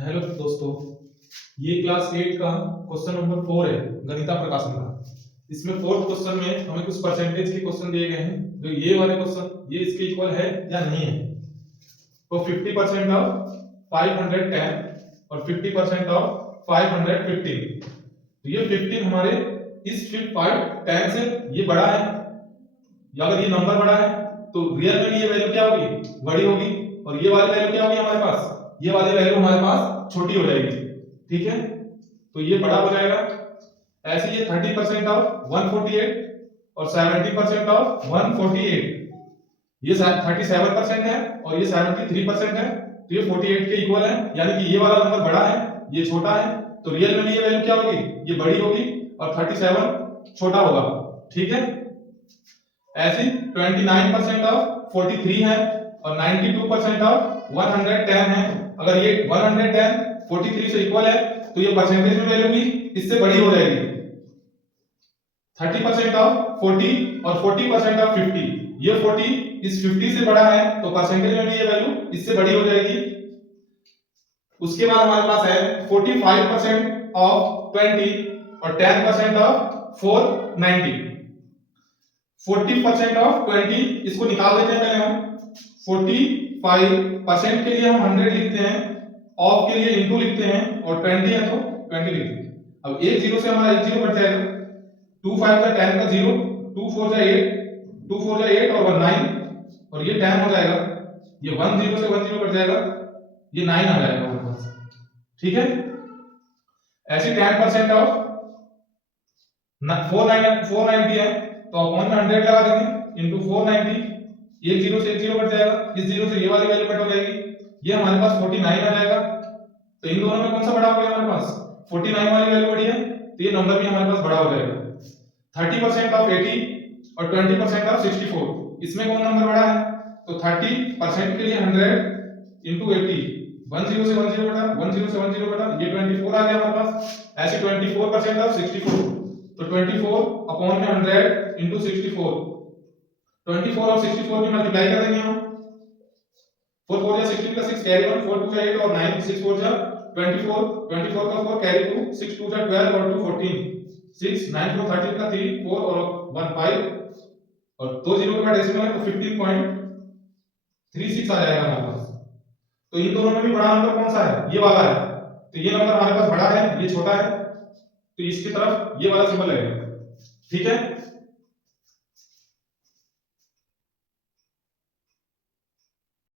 Hello दोस्तों, ये class 8 का क्वेश्चन नंबर 4 है गणिता प्रकाशन का। इसमें फोर्थ क्वेश्चन में हमें कुछ परसेंटेज के क्वेश्चन दिए गए हैं। जो ये वाले क्वेश्चन ये इसके इक्वल है या नहीं है। तो 50% ऑफ 510 और 50% ऑफ 515। तो ये 15 हमारे इस 510 से ये बड़ा है, या अगर ये नंबर बड़ा है तो रियल में भी ये वैल्यू क्या होगी, बड़ी होगी। और ये वाली वैल्यू क्या होगी हमारे पास, ये वाली वैल्यू हमारे पास छोटी हो जाएगी। ठीक है, तो ये बड़ा हो जाएगा। ऐसे ये 30% ऑफ 148 और 70% ऑफ 148, ये 37% है और ये 73% है। तो ये 48 के इक्वल है, यानी कि ये वाला नंबर बड़ा है, ये छोटा है। तो रियल में भी ये वैल्यू क्या होगी, ये बड़ी होगी और 37 छोटा होगा। ठीक है, ऐसे 29% ऑफ 43 है और 92% ऑफ 110 है। अगर ये 110 43 से इक्वल है तो ये परसेंटेज में वैल्यू भी इससे बड़ी हो जाएगी। 30% ऑफ 40 और 40% ऑफ 50, ये 40 इस 50 से बड़ा है तो परसेंटेज में भी ये वैल्यू इससे बड़ी हो जाएगी। उसके बाद हमारे पास है 45% ऑफ 20 और 10% ऑफ 490। 40% ऑफ 20 इसको निकाल देते हैं पहले हम। 45% के लिए हम 100 लिखते हैं, ऑफ के लिए इनटू लिखते हैं और 20 है तो 20 लिखते हैं। अब एक जीरो से हमारा एक जीरो कट जाएगा। 2 5 का 10 का 0, 2 4 जा 8, 2 4 जा 8 और 1 9 और ये 10 हो जाएगा। ये 1 0 से 1 0 कट जाएगा, ये 9 आ जाएगा हमारे पास। ठीक है, ऐसे 10% ऑफ 490 है तो अपॉन में 100 लगा देंगे इनटू 490। एक जीरो से एक जीरो कट जाएगा, इस जीरो से ये वाली वैल्यू कट हो जाएगी, ये हमारे पास 49 आ जाएगा। तो इन दोनों में कौन सा बड़ा हो गया हमारे पास, 49 वाली वैल्यू बड़ी है, तो ये नंबर भी हमारे पास बड़ा हो जाएगा। 30% ऑफ 80 और 20% ऑफ 64, इसमें कौन नंबर बड़ा है, तो 30% के लिए 100 इनटू 80, 10 से 10 कटा, 10 से 10 कटा, ये 24 आ गया हमारे पास। ऐसे 24% ऑफ 64, तो 24 अपॉन में 100 इनटू 64, 24 और 64 की मल्टीप्लाई कर देंगे हम। 4 4 जा 16 का 6 कैरी 1, 4 2 जा 8 और 9 6 4 जा 24, 24 का 4 कैरी 2, 6 2 जा 12 और 2 14, 6 9 4 13 का 3 4 और 1 5 और 2 जीरो के बाद डेसिमल है तो 15.36 आ जाएगा हमारे पास। तो इन दोनों में भी बड़ा नंबर कौन सा है, ये वाला है। तो ये नंबर हमारे पास बड़ा है, ये छोटा है, तो इसकी तरफ ये वाला सिंबल लगेगा। ठीक है,